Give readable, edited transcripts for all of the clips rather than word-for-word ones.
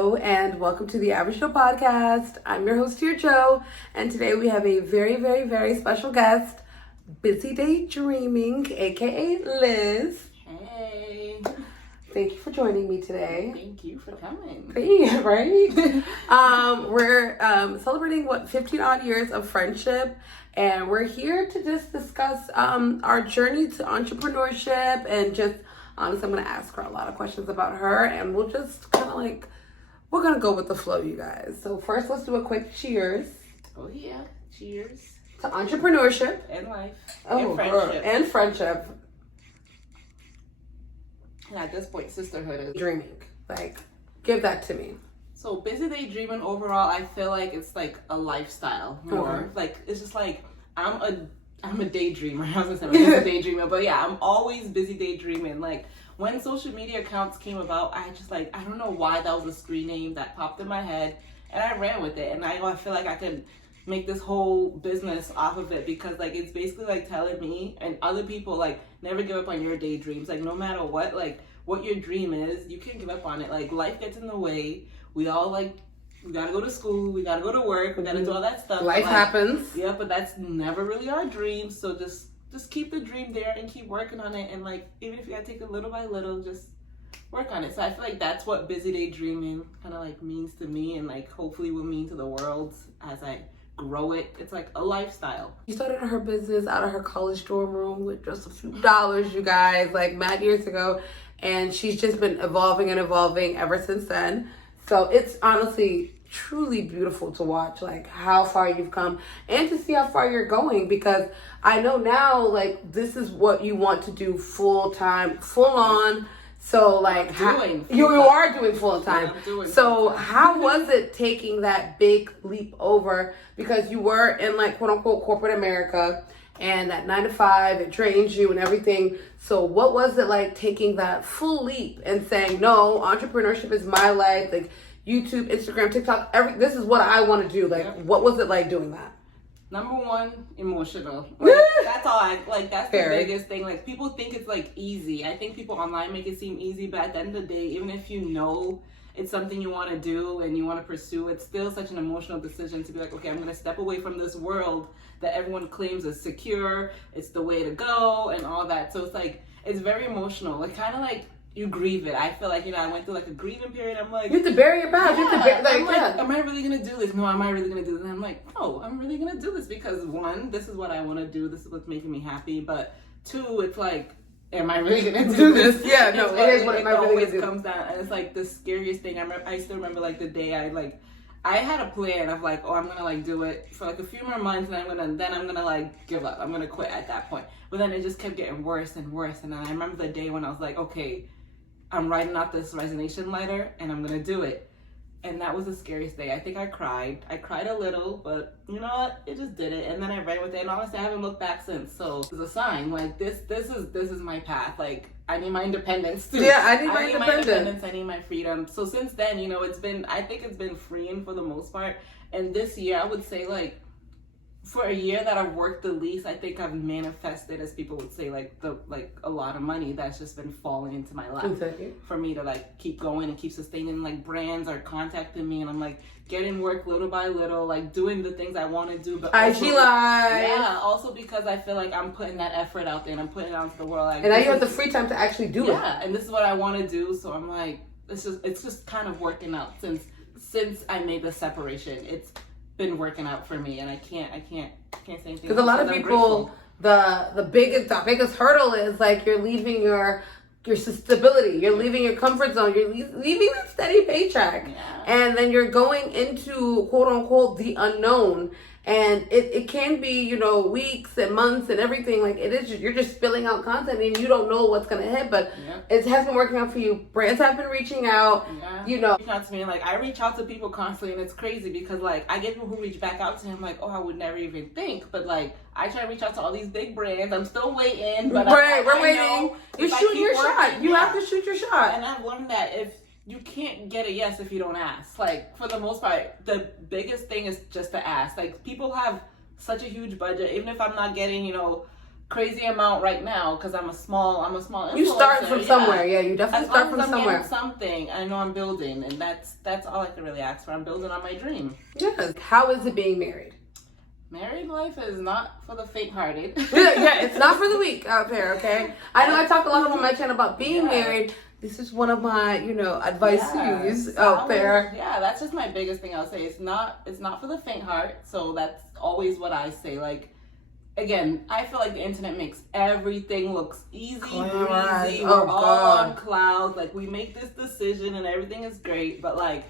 Hello and welcome to the Average Joe podcast. I'm your host here, Joe, and today we have a very, very, very special guest, Busy Daydreaming, aka Liz. Hey. Thank you for joining me today. Thank you for coming. Yeah, right? We're celebrating 15 odd years of friendship, and we're here to just discuss our journey to entrepreneurship and just honestly, I'm going to ask her a lot of questions about her, and we'll just kind of we're going to go with the flow, you guys. So first, let's do a quick cheers. Oh, yeah. Cheers. To entrepreneurship. And life. Oh, and friendship. Girl. And friendship. And at this point, sisterhood is dreaming. Give that to me. So, busy daydreaming overall, I feel like it's like a lifestyle more. Okay. It's just like, I'm a daydreamer. I was gonna say I'm a daydreamer, but yeah, I'm always busy daydreaming. Like when social media accounts came about, I just I don't know why that was a screen name that popped in my head, and I ran with it. And I feel like I could make this whole business off of it because it's basically telling me and other people never give up on your daydreams. No matter what your dream is, you can't give up on it. Life gets in the way. We all we gotta go to school, we gotta go to work, we gotta do all that stuff. Life happens. Yeah, but that's never really our dream. So just keep the dream there and keep working on it. And even if you gotta take it little by little, just work on it. So I feel like that's what busy daydreaming kind of means to me, and hopefully will mean to the world as I grow it. It's a lifestyle. She started her business out of her college dorm room with just a few dollars, you guys, mad years ago. And she's just been evolving and evolving ever since then. So it's honestly truly beautiful to watch how far you've come and to see how far you're going, because I know now this is what you want to do full time, full on. So you are doing full time. So how was it taking that big leap over, because you were in quote unquote corporate America, and that 9 to 5, it drains you and everything. So what was it like taking that full leap and saying, no, entrepreneurship is my life, YouTube, Instagram, TikTok, this is what I want to do. What was it like doing that? Number one, emotional. That's all that's the biggest thing. People think it's easy. I think people online make it seem easy, but at the end of the day, even if you know it's something you want to do and you want to pursue, it's still such an emotional decision to be okay, I'm going to step away from this world that everyone claims is secure, it's the way to go and all that. So it's very emotional. You grieve it. I feel I went through a grieving period. I'm you have to bury your past. Yeah. Am I really going to do this? No, am I really going to do this? And I'm no, I'm really going to do this because one, this is what I want to do. This is what's making me happy. But two, it's am I really going to do this? Yeah, no, it is what am I really going to do. It comes down, and it's the scariest thing. I still remember the day I had a plan of I'm gonna do it for a few more months, and I'm gonna give up. I'm gonna quit at that point. But then it just kept getting worse and worse. And then I remember the day when I was okay, I'm writing out this resignation letter and I'm gonna do it. And that was the scariest day. I think I cried. I cried a little, but you know what? It just did it. And then I ran with it. And honestly, I haven't looked back since. So it's a sign. This is my path. I need my independence too. Yeah, I need my independence. I need my freedom. So since then, I think it's been freeing for the most part. And this year, I would say for a year that I've worked the Lease, I think I've manifested, as people would say, a lot of money that's just been falling into my lap. Exactly. For me to keep going and keep sustaining. Brands are contacting me, and I'm getting work little by little, doing the things I want to do. But IG Live. Yeah, also because I feel I'm putting that effort out there and I'm putting it out to the world. And now you have the free time to actually do it. Yeah, and this is what I want to do. So I'm it's just kind of working out since I made the separation. It's been working out for me, and I can't say anything. Because a lot of people, the biggest hurdle is you're leaving your stability, you're leaving your comfort zone, you're leaving that steady paycheck, and then you're going into quote unquote the unknown. And it can be, weeks and months and everything. You're just spilling out content and you don't know what's going to hit, but it has been working out for you. Brands have been reaching out, Reaching out to me. I reach out to people constantly, and it's crazy because I get people who reach back out to me. I'm I would never even think, but I try to reach out to all these big brands. I'm still waiting, but we're waiting. You're shooting your shot. You have to shoot your shot. And I've learned that you can't get a yes if you don't ask. For the most part, the biggest thing is just to ask. People have such a huge budget. Even if I'm not getting, crazy amount right now because I'm a small influencer. You start from somewhere. Yeah, you definitely start from somewhere. Getting something, I know I'm building, and that's all I can really ask for. I'm building on my dream. Yes. How is it being married? Married life is not for the faint-hearted. Yeah, it's not for the weak out there, okay? I know I talk a lot on my channel about being married. This is one of my, advice to use out there. Yeah, that's just my biggest thing I'll say. It's not for the faint heart. So that's always what I say. Like, again, I feel like the internet makes everything looks easy, breezy. We're all on clouds. Like, we make this decision and everything is great. But, like,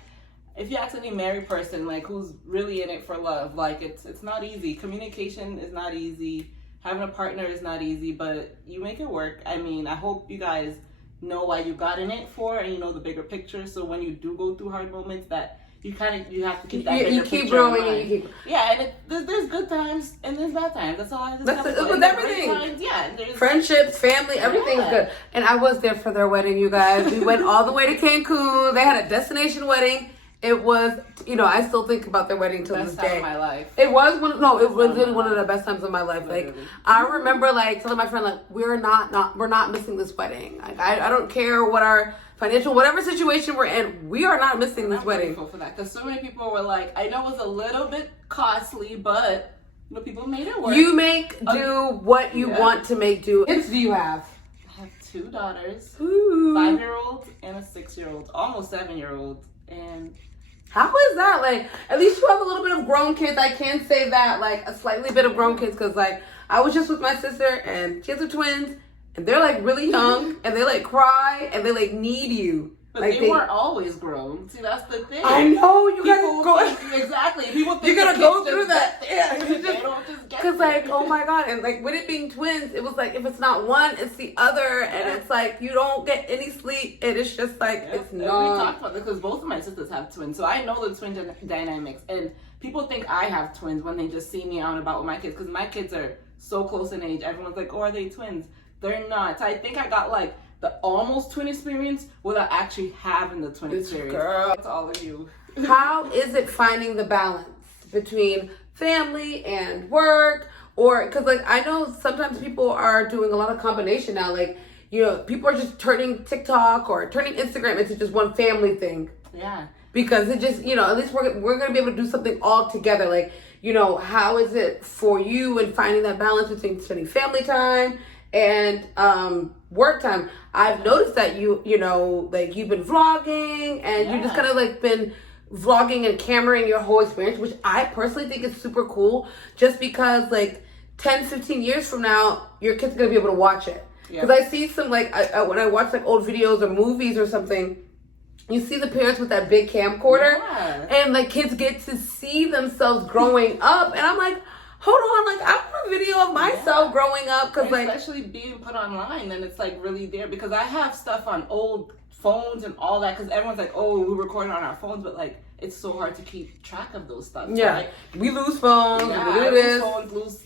if you ask any married person, like, who's really in it for love, like, it's not easy. Communication is not easy. Having a partner is not easy, but you make it work. I mean, I hope you guys know why you got in it for, and you know the bigger picture. So when you do go through hard moments, that you have to keep that bigger picture. You keep growing and you keep. Yeah, and there's good times and there's bad times. That's all I just have to say. With everything. Times, there's friendships, family, everything's good. And I was there for their wedding, you guys. We went all the way to Cancun. They had a destination wedding. It was, I still think about their wedding till this day. Best time of my life. It was really one of the best times of my life. Literally. Like, I remember, like, telling my friend, like, we're not missing this wedding. Like, I don't care what our financial, whatever situation we're in, we are not missing this wedding. I'm grateful for that, because so many people were like, I know it was a little bit costly, but people made it work. You make do what you want to make do. What kids do you have? I have 2 daughters, Ooh. 5-year-old and a 6-year-old, almost 7-year-old, and how is that? Like, at least you have a little bit of grown kids. I can say that, like, a slightly bit of grown kids, because, like, I was just with my sister, and she has twins, and they're, like, really young, and they, like, cry, and they, like, need you. But like, they weren't always grown. See, that's the thing. I know, you gotta go. Exactly. People think you're gonna go through that. Yeah. They don't just get because, like, oh my God. And, like, with it being twins, it was like, if it's not one, it's the other. And it's like, you don't get any sleep. And it's just like, it's not. We talked about this because both of my sisters have twins. So I know the twin dynamics. And people think I have twins when they just see me out and about with my kids. Because my kids are so close in age. Everyone's like, oh, are they twins? They're not. So I think I got, like, the almost twin experience without actually having the twin experience. Girl. To all of you. How is it finding the balance between family and work? Or, because, like, I know sometimes people are doing a lot of combination now. Like, people are just turning TikTok or turning Instagram into just one family thing. Yeah. Because it just, at least we're going to be able to do something all together. Like, how is it for you in finding that balance between spending family time and work time? I've noticed that you've been vlogging and you just kind of like been vlogging and cameraing your whole experience, which I personally think is super cool, just because like 10, 15 years from now, your kid's gonna be able to watch it. Because I see some when I watch like old videos or movies or something, you see the parents with that big camcorder and like kids get to see themselves growing up, and I'm like, hold on, like, I want a video of myself growing up, because, like, especially being put online, then it's, like, really there, because I have stuff on old phones and all that, because everyone's like, oh, we're recording on our phones, but, like, it's so hard to keep track of those stuff. Yeah, right? We lose phones, we do this. Lose phones, lose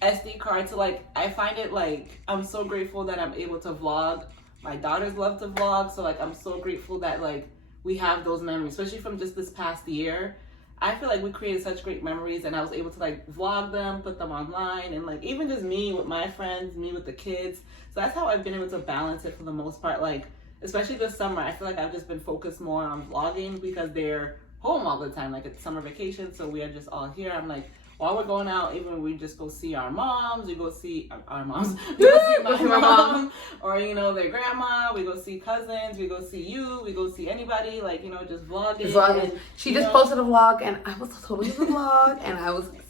SD cards, so, like, I find it, like, I'm so grateful that I'm able to vlog. My daughters love to vlog, so, like, I'm so grateful that, like, we have those memories, especially from just this past year. I feel like we created such great memories, and I was able to like vlog them, put them online, and like even just me with my friends, me with the kids. So that's how I've been able to balance it for the most part. Like, especially this summer, I feel like I've just been focused more on vlogging because they're home all the time. Like, it's summer vacation, so we are just all here. I'm like, while we're going out, even we just go see our moms, we go see our moms, we go see my mom, or, their grandma, we go see cousins, we go see you, we go see anybody, like, just vlogging. And, she just posted a vlog, and I was totally in the vlog, and I was like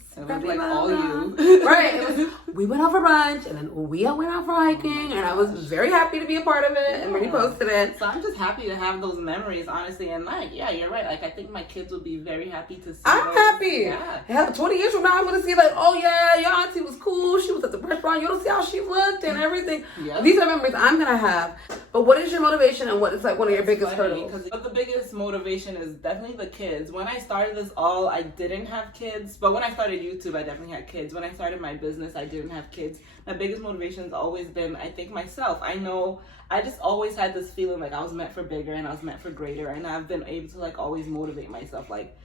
all you. Right. It was, we went out for brunch, and then we went out for hiking, and I was very happy to be a part of it, and we posted it. So I'm just happy to have those memories, honestly, and like, yeah, you're right. Like, I think my kids will be very happy to see. I'm happy. Yeah. 20 years from now, I'm going to see like, oh yeah, your auntie was cool. She was at the restaurant. You'll see how she looked and everything. Yep. These are memories I'm going to have. But what is your motivation, and what is like one of your biggest hurdles? Because the biggest motivation is definitely the kids. When I started this all, I didn't have kids, but when I started YouTube, I definitely had kids. When I started my business, I didn't have kids. My biggest motivation has always been, I think, myself. I know I just always had this feeling like I was meant for bigger and I was meant for greater, and I've been able to like always motivate myself, like,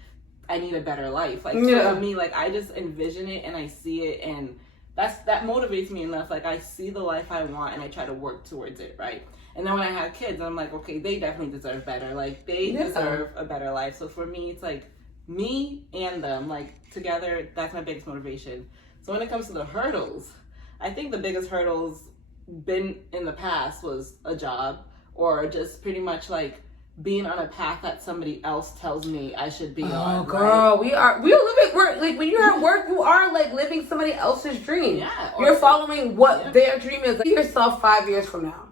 I need a better life. Like, to me, like, I just envision it and I see it, and that motivates me enough. Like, I see the life I want and I try to work towards it, right? And then when I have kids, I'm like, okay, they definitely deserve better. Like, they deserve a better life. So for me, it's like me and them, like, together, that's my biggest motivation. So when it comes to the hurdles, I think the biggest hurdles been in the past was a job, or just pretty much like being on a path that somebody else tells me I should be on. Oh, girl, right? we're living, like, when you're at work, you are like living somebody else's dream. Yeah. You're following what their dream is. See yourself 5 years from now.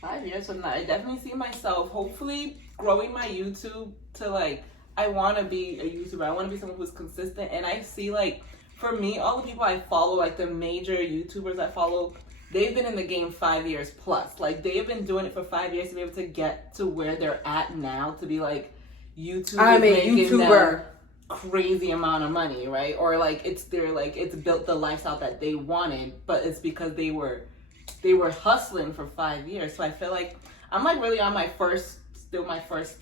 5 years from now, I definitely see myself hopefully growing my YouTube to, like, I want to be a YouTuber. I want to be someone who's consistent. And I see, like, for me, all the people I follow, like the major YouTubers I follow, they've been in the game 5 years plus. Like, they've been doing it for 5 years to be able to get to where they're at now, to be like, I'm a YouTuber. Crazy amount of money, right? Or like it's built the lifestyle that they wanted, but it's because they were hustling for 5 years. So I feel like I'm like really on my first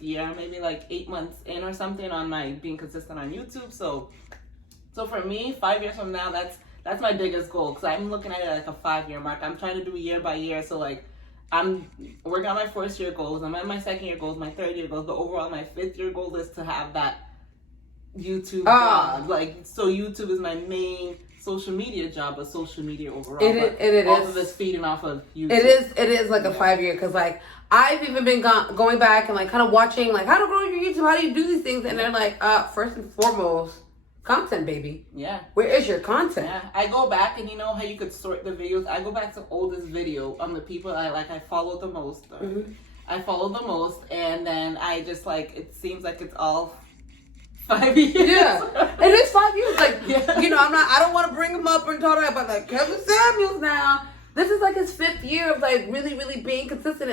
year, maybe like 8 months in or something on my being consistent on YouTube. So for me, 5 years from now, that's my biggest goal, because I'm looking at it like a 5-year mark. I'm trying to do year by year. So like I'm working on my first year goals. I'm at my second year goals, my third year goals, but overall my 5th year goal is to have that YouTube job. Like, so YouTube is my main social media job, but social media overall. All of it's feeding off of YouTube. It is like a 5 year, because like I've even been going back and like kind of watching like how to grow your YouTube, how do you do these things, and they're like, first and foremost, content, baby. Yeah. Where is your content? Yeah. I go back, and you know how you could sort the videos. I go back to oldest video on the people I follow the most. Mm-hmm. I follow the most, and then I just like, it seems like it's all 5 years. Yeah, it is 5 years. Like, you know, I don't want to bring him up and talk about like Kevin Samuels now. This is like his 5th year of like really, really being consistent,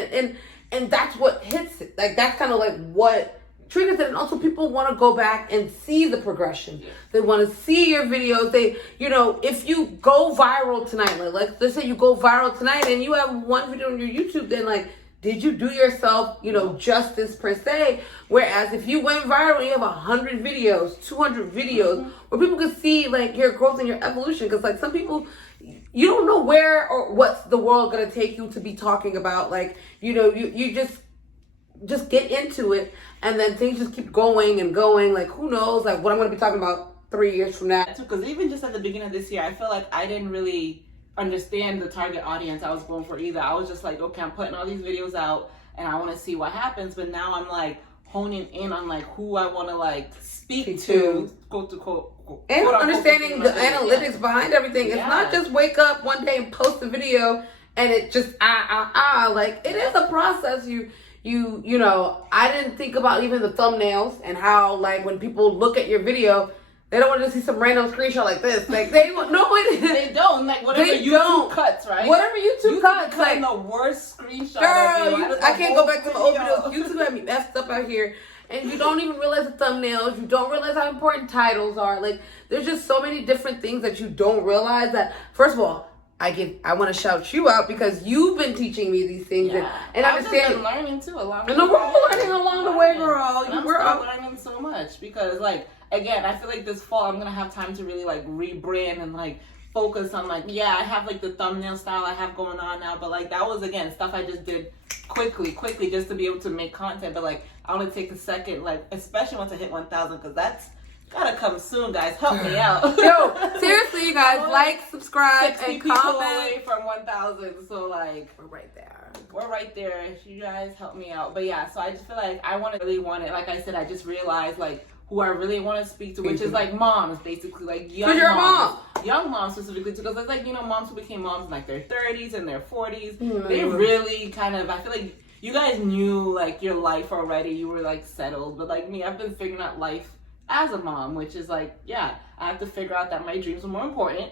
and that's what hits it. Like, that's kind of like what triggers it. And also, people want to go back and see the progression. Yeah. They want to see your videos. They, you know, if you go viral tonight, like let's say you go viral tonight and you have one video on your YouTube, then like, did you do yourself, you know, justice per se? Whereas if you went viral and you have 100 videos, 200 videos, where people can see like your growth and your evolution. Because like some people, you don't know where or what's the world gonna take you to be talking about. Like, you know, you just get into it, and then things just keep going and going. Like, who knows, like what I'm gonna be talking about 3 years from now. Because even just at the beginning of this year, I feel like I didn't really understand the target audience I was going for either. I was just like, okay, I'm putting all these videos out and I want to see what happens. But now I'm like honing in on like who I want to like speak to, quote to quote, and understanding the analytics behind everything. It's not just wake up one day and post a video and it just like it is a process. You know, I didn't think about even the thumbnails and how like when people look at your video, they don't want to see some random screenshot like this. Like, they don't. Like, whatever YouTube cuts, right? Whatever YouTube cuts. Like, the worst screenshot. Girl, I can't go back to my old videos. YouTube had me messed up out here. And you don't even realize the thumbnails. You don't realize how important titles are. Like, there's just so many different things that you don't realize that, first of all, I want to shout you out because you've been teaching me these things and understanding. I've been learning too along the way. And we're all learning along the way, girl. We're all learning so much because, like, again, I feel like this fall I'm gonna have time to really like rebrand and like focus on like, I have like the thumbnail style I have going on now, but like that was again stuff I just did quickly just to be able to make content. But like I want to take a second, like especially once I hit 1,000, because that's gotta come soon, guys. Help me out. Yo, seriously, you guys, like, subscribe, and comment. Away from 1,000, so like we're right there. We're right there. You guys help me out. But yeah, so I just feel like I really want it. Like I said, I just realized like who I really want to speak to, which is like moms, basically, like young moms. Young moms specifically, because it's like, you know, moms who became moms in like their 30s and their 40s. They really kind of, I feel like you guys knew like your life already. You were like settled. But like me, I've been figuring out life as a mom, which is like, I have to figure out that my dreams are more important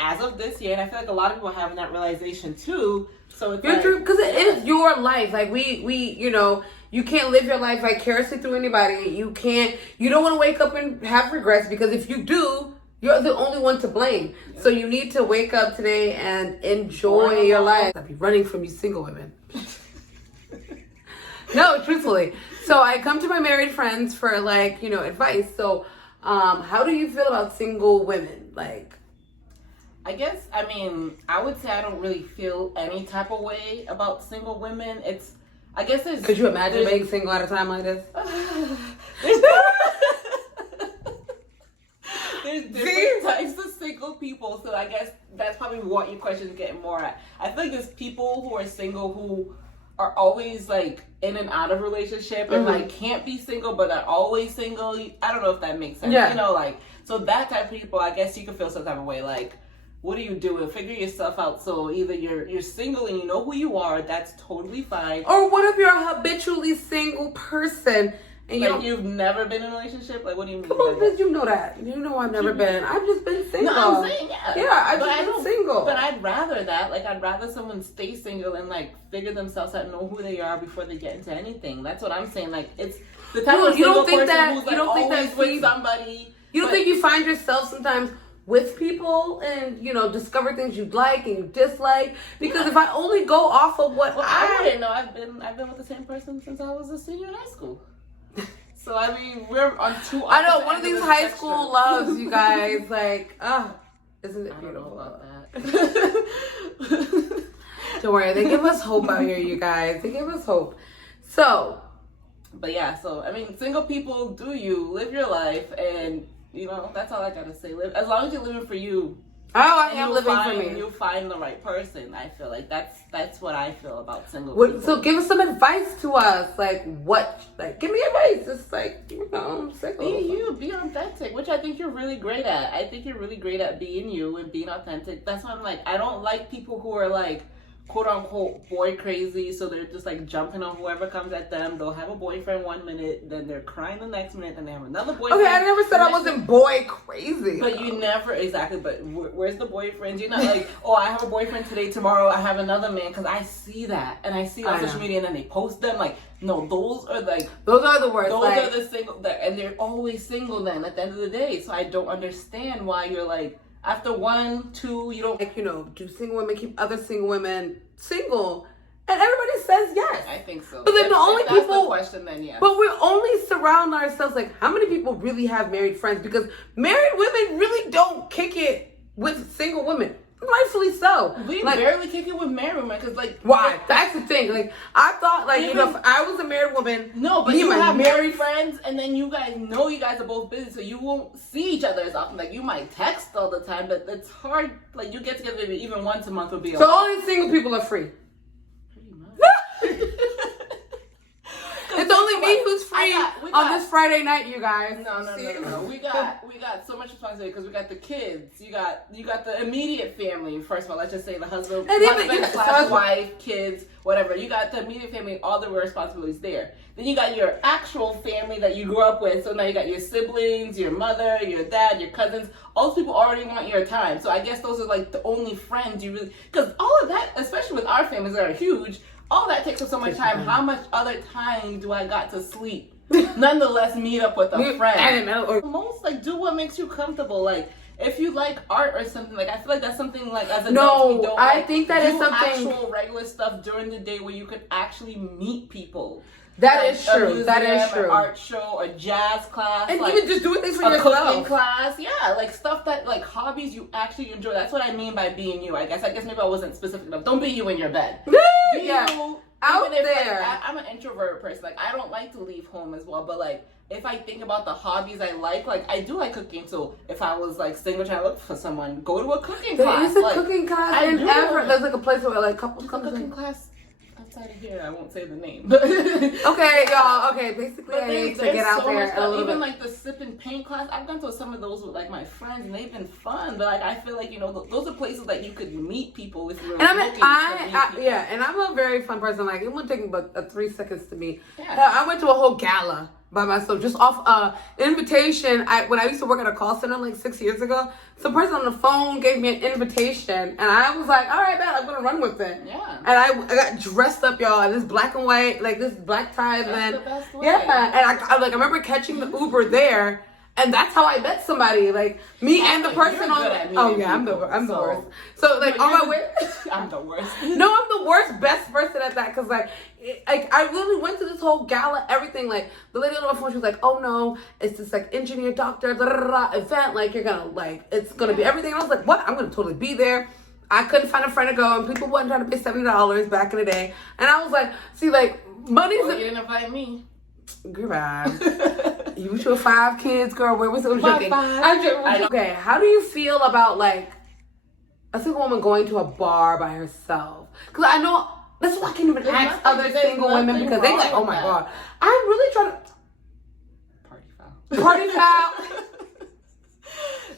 as of this year. And I feel like a lot of people are having that realization too. So it's your dream, because it is your life. Like we, you know, you can't live your life vicariously through anybody. You don't want to wake up and have regrets, because if you do, you're the only one to blame. Yep. So you need to wake up today and enjoy your life. I'd be running from you single women. No, truthfully. So I come to my married friends for like, you know, advice. So how do you feel about single women? Like, I guess, I mean, I would say I don't really feel any type of way about single women. I guess there's... Could you imagine being single at a time like this? There's different types of single people, so I guess that's probably what your question is getting more at. I feel like there's people who are single who are always like in and out of relationship and like can't be single but are always single. I don't know if that makes sense. Yeah. You know, like, so that type of people, I guess you could feel some type of way. Like, what are you doing? Figure yourself out. So either you're single and you know who you are, that's totally fine. Or what if you're a habitually single person and you've never been in a relationship? Like, what do you mean? Come on, bitch, you know that. You know I've never been. I've just been single. No, I'm saying, yeah. Yeah, I've just been single. But I'd rather that. Like, I'd rather someone stay single and, like, figure themselves out, know who they are before they get into anything. That's what I'm saying. Like, it's the type of single person who's, like, always with somebody. You don't think you find yourself sometimes with people and, you know, discover things you like and you dislike? Because if I only go off of what I wouldn't know. I've been with the same person since I was a senior in high school. So, I mean, we're on two. I know, one of these high school loves, you guys. Like, isn't it beautiful? I don't know about that. Don't worry, they give us hope out here, you guys. They give us hope. So. But yeah, so, I mean, single people, do you live your life, and, you know, that's all I gotta say. Live as long as you're living for you. Oh, I am living for me. You'll find the right person. I feel like that's what I feel about single people. So give us some advice to us. Like what? Like give me advice. It's like, you know, I'm single. Be you. Be authentic, which I think you're really great at. I think you're really great at being you and being authentic. That's why I'm like, I don't like people who are like, quote unquote, boy crazy. So they're just like jumping on whoever comes at them. They'll have a boyfriend 1 minute, then they're crying the next minute, then they have another boyfriend. Okay, I never said I wasn't boy crazy. But you never, exactly, but where's the boyfriend? You're not like, oh, I have a boyfriend today, tomorrow I have another man, because I see that. And I see on social media, and then they post them. Like, no, those are the worst. Those are the single, and they're always single then at the end of the day. So I don't understand why you're like, after 1, 2, you don't... Like, you know, do single women keep other single women single? And everybody says yes. I think so. But then that's the question, then yes. But we only surround ourselves, like, how many people really have married friends? Because married women really don't kick it with single women. Rightfully so. We barely kick it with married women because, like... Why? That's the thing. Like, I thought, like, you know, if I was a married woman... No, but you have married friends, and then you guys know you guys are both busy, so you won't see each other as often. Like, you might text all the time, but it's hard. Like, you get together maybe even once a month would be okay. So all these single people are free? Pretty much. It's only me who's free on this Friday night, you guys. No. We got so much responsibility because we got the kids. You got the immediate family. First of all, let's just say the husband / wife, kids, whatever. You got the immediate family, all the responsibilities there. Then you got your actual family that you grew up with. So now you got your siblings, your mother, your dad, your cousins. All those people already want your time. So I guess those are like the only friends you really, because all of that, especially with our families that are huge, all that takes up so much time. How much other time do I got to sleep? Nonetheless, meet up with a friend. I don't know. Or most, like, do what makes you comfortable. Like, if you like art or something, like, I feel like that's something, like, as adults, we don't, I think that is something... actual regular stuff during the day where you could actually meet people. That is true. Museum, that is true. An art show, a jazz class, and like, even just doing things for a yourself. Cooking class, yeah, like stuff that, like, hobbies you actually enjoy. That's what I mean by being you. I guess maybe I wasn't specific enough. Don't be you in your bed. Be you out there. Like, I'm an introvert person. Like, I don't like to leave home as well. But like, if I think about the hobbies I like I do like cooking. So if I was like single trying to look for someone, go to a cooking class. There is a cooking class in Everett. There's like a place where like couples come to cooking class. Outside of here, I won't say the name. Okay, y'all. Okay, basically, I need to get out there a little even bit. like the sip and paint class, I've gone to some of those with like my friends, and they've been fun. But like, I feel like, you know, those are places that you could meet people if you're looking to meet people. Yeah, and I'm a very fun person. Like, it wouldn't take me but 3 seconds to meet. Yeah. I went to a whole gala by myself, just off invitation. When I used to work at a call center like 6 years ago, some person on the phone gave me an invitation, and I was like, all right, man, I'm gonna run with it. Yeah. And I got dressed up, y'all, in this black and white, like this black tie. That's the best way. Yeah, and I remember catching the Uber there, And that's how I met somebody, like me and the person on. I'm the worst. So like on my way, I'm the worst. No, I'm the worst, best person at that, because like I literally went to this whole gala, everything. Like the lady on my phone, she was like, "Oh no, it's this like engineer, doctor, event. Like you're gonna like it's gonna be everything." And I was like, "What? I'm gonna totally be there." I couldn't find a friend to go, and people wasn't trying to pay $70 back in the day. And I was like, "See, like money's." Well, you didn't invite me. Goodbye. You with your 5 kids, girl. Where was it? I'm joking. I Okay, how do you feel about like a single woman going to a bar by herself? Because I know that's why I can't even ask other single women, because they like, oh my god, I'm really trying to party foul.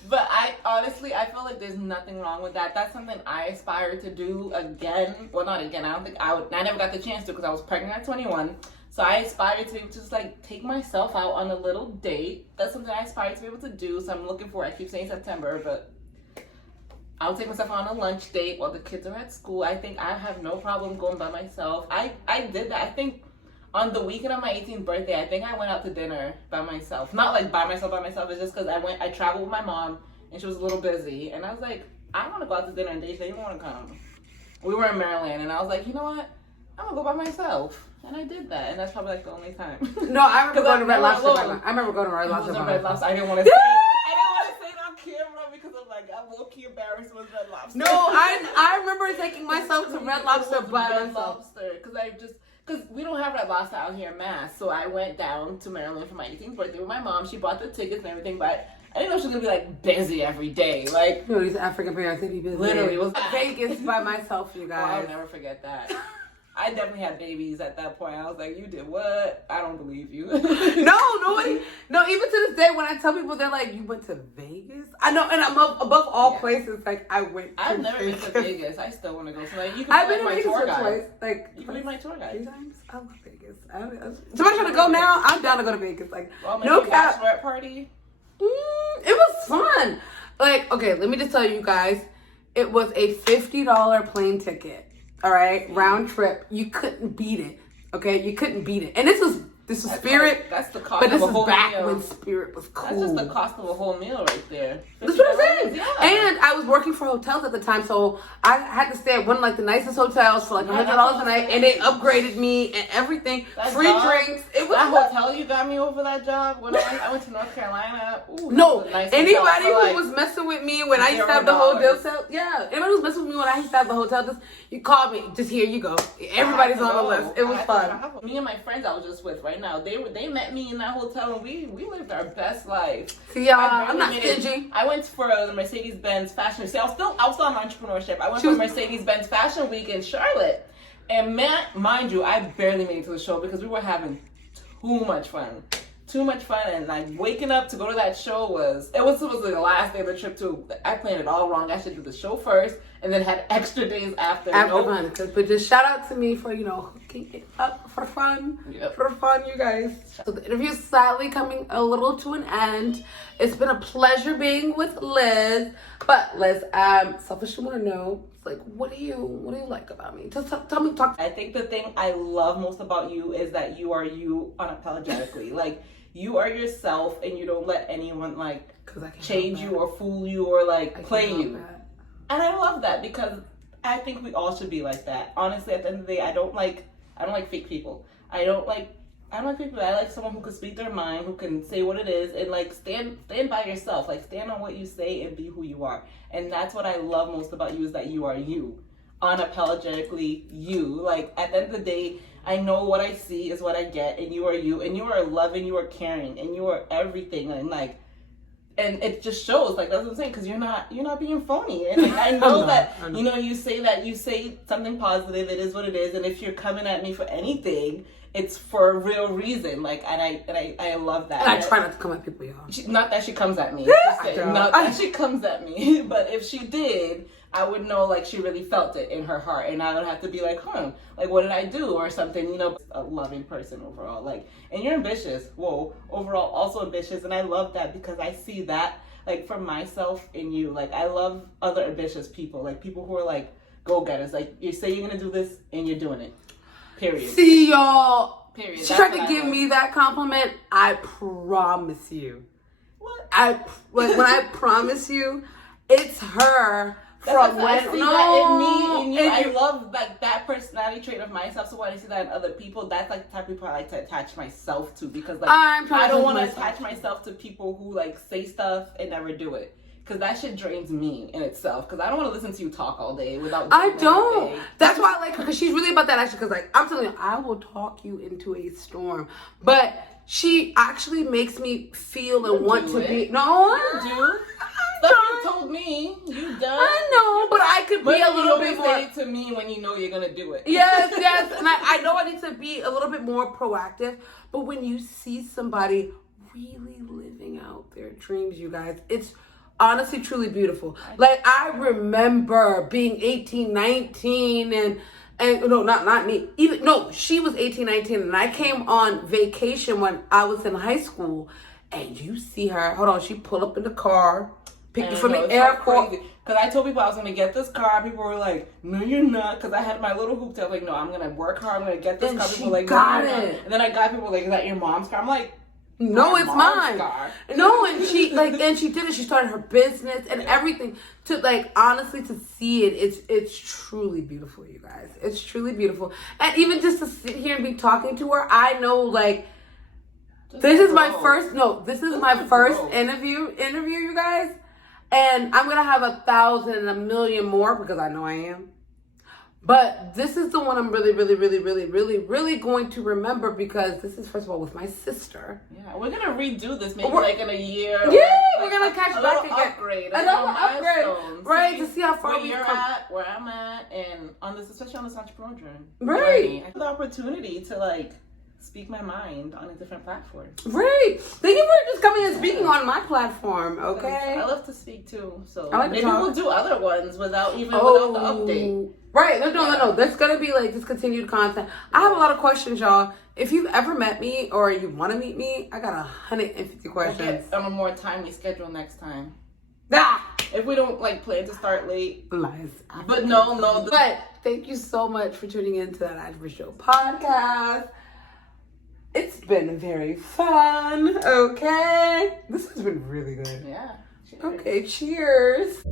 But I honestly, I feel like there's nothing wrong with that. That's something I aspire to do again. Well, not again. I don't think I would. I never got the chance to because I was pregnant at 21. So I aspire to be able to just like take myself out on a little date. That's something I aspire to be able to do. So I'm looking for. I keep saying September, but I'll take myself on a lunch date while the kids are at school. I think I have no problem going by myself. I did that. I think on the weekend of my 18th birthday, I think I went out to dinner by myself. Not like by myself. It's just because I traveled with my mom and she was a little busy. And I was like, I want to go out to dinner, and they didn't want to come. We were in Maryland, and I was like, you know what? I'm going to go by myself. And I did that, and that's probably like the only time. No, I remember going to Red Lobster. I remember going to Red Lobster. I didn't want to say it on camera because I'm like, I'm low-key embarrassed with Red Lobster. No, I remember taking myself to Red Lobster by myself. Because we don't have Red Lobster out here in Mass. So I went down to Maryland for my 18th birthday with my mom. She bought the tickets and everything, but I didn't know she was going to be like busy every day. Like, you know, these African parents, they be busy. Literally. It was Vegas by myself, you guys. Oh, I'll never forget that. I definitely had babies at that point. I was like, you did what? I don't believe you. Nobody. No, even to this day, when I tell people, they're like, you went to Vegas? I know, and I'm above all places. Like, I've never been to Vegas. I still want to go. So, like, you can I've be been like to my Vegas tour guide. twice. Like, you can be my tour guide. 3 times? I love Vegas. Somebody trying to go now? I'm down to go to Vegas. Like, no cap. Bachelorette party? It was fun. Like, okay, let me just tell you guys. It was a $50 plane ticket. All right, round trip. You couldn't beat it. Okay, you couldn't beat it. And this was Spirit. That's the cost of a whole meal. But this is back when Spirit was cool. That's just the cost of a whole meal right there. That's what I'm saying. Yeah. And I was working for hotels at the time, so I had to stay at one of like the nicest hotels for like $100 a night, and they upgraded me and everything. Free drinks. It was that hotel you got me over that job when I went to North Carolina. Ooh, no, anybody who was messing with me when I used to have the hotel, anybody who was messing with me when I used to have the hotel, you called me. Just here you go. Everybody's on the list. It was fun. Me and my friends I was just with right now, they met me in that hotel, and we lived our best life. See, y'all, I'm not stingy. I went for the Mercedes-Benz fashion. See, I was still on entrepreneurship. I went for Mercedes-Benz Fashion Week in Charlotte, and mind you, I barely made it to the show because we were having too much fun, and like waking up to go to that show was supposed to be the last day of the trip too. I planned it all wrong. I should do the show first and then had extra days after. Fun. But just shout out to me for hooking it up for fun. Yep. For fun, you guys. So the interview is sadly coming a little to an end. It's been a pleasure being with Liz. But Liz, selfishly want to know, like, what do you like about me? Just tell me. I think the thing I love most about you is that you are you unapologetically. Like, you are yourself, and you don't let anyone like change you or fool you or like play you. And I love that because I think we all should be like that. Honestly, at the end of the day, I don't like fake people. I don't like people. I like someone who can speak their mind, who can say what it is, and like stand by yourself. Like, stand on what you say and be who you are. And that's what I love most about you, is that you are you, unapologetically you. Like, at the end of the day, I know what I see is what I get, and you are you, and you are loving, you are caring, and you are everything, and it just shows. Like, that's what I'm saying, because you're not being phony. And like, I know you say something positive. It is what it is, and if you're coming at me for anything, it's for a real reason. Like, and I love that. And I try not to come at people, y'all. Not that she comes at me. Not that she comes at me, but if she did, I would know, like, she really felt it in her heart, and I would have to be like, like, what did I do or something, a loving person overall, like, and you're ambitious, overall also ambitious, and I love that because I see that, like, for myself in you. Like, I love other ambitious people, like, people who are, like, go-getters, like, you say you're gonna do this, and you're doing it, period. See, y'all, period. She tried to give me that compliment. I promise you. What? when I promise you, it's her. From when I see that in me, in you, I love that personality trait of myself. So when I see that in other people, that's like the type of people I like to attach myself to, because like I don't want to attach myself to people who like say stuff and never do it, because that shit drains me in itself. Because I don't want to listen to you talk all day without. I don't. Anything. That's why I like her, because she's really about that action. Because like I'm telling you, I will talk you into a storm, but she actually makes me feel and want to be. No, you do. Stuff you told me, you done. I know, but I could be a little bit more. Say it to me when you know you're gonna do it. Yes, and I know I need to be a little bit more proactive. But when you see somebody really living out their dreams, you guys, it's honestly truly beautiful. Like I remember being 18, 19, and no, not me. Even no, she was 18, 19, and I came on vacation when I was in high school. And you see her. Hold on, she pulled up in the car. Picked you from the airport. Because I told people I was going to get this car. People were like, no, you're not. Because I had my little hoop tail. Like, no, I'm going to work hard. I'm going to get this car. People were like, got no, it. And then I got people like, is that your mom's car? I'm like, no, it's mine. Car. No, and she did it. She started her business and everything. To like, honestly, to see it, it's truly beautiful, you guys. It's truly beautiful. And even just to sit here and be talking to her, I know like, this is my first interview, you guys. And I'm going to have 1,000 and 1,000,000 more, because I know I am. But this is the one I'm really, really, really, really, really, really going to remember, because this is, first of all, with my sister. Yeah, we're going to redo this maybe like in a year. Yeah, we're going to catch back again. Another upgrade. Right, to see how far we've come. Where I'm at, and on this, especially on this entrepreneur journey. Right. I have the opportunity to like speak my mind on a different platform. Right. Thank you for just coming and speaking on my platform, okay? I love to speak too, so maybe we'll do other ones without the update. Right. No. There's going to be like this continued content. I have a lot of questions, y'all. If you've ever met me or you want to meet me, I got 150 questions. We'll get on a more timely schedule next time. Ah! If we don't like plan to start late. Lies. But no. But thank you so much for tuning in to that entrepreneurship podcast. It's been very fun, okay? This has been really good. Yeah. Cheers. Okay, cheers.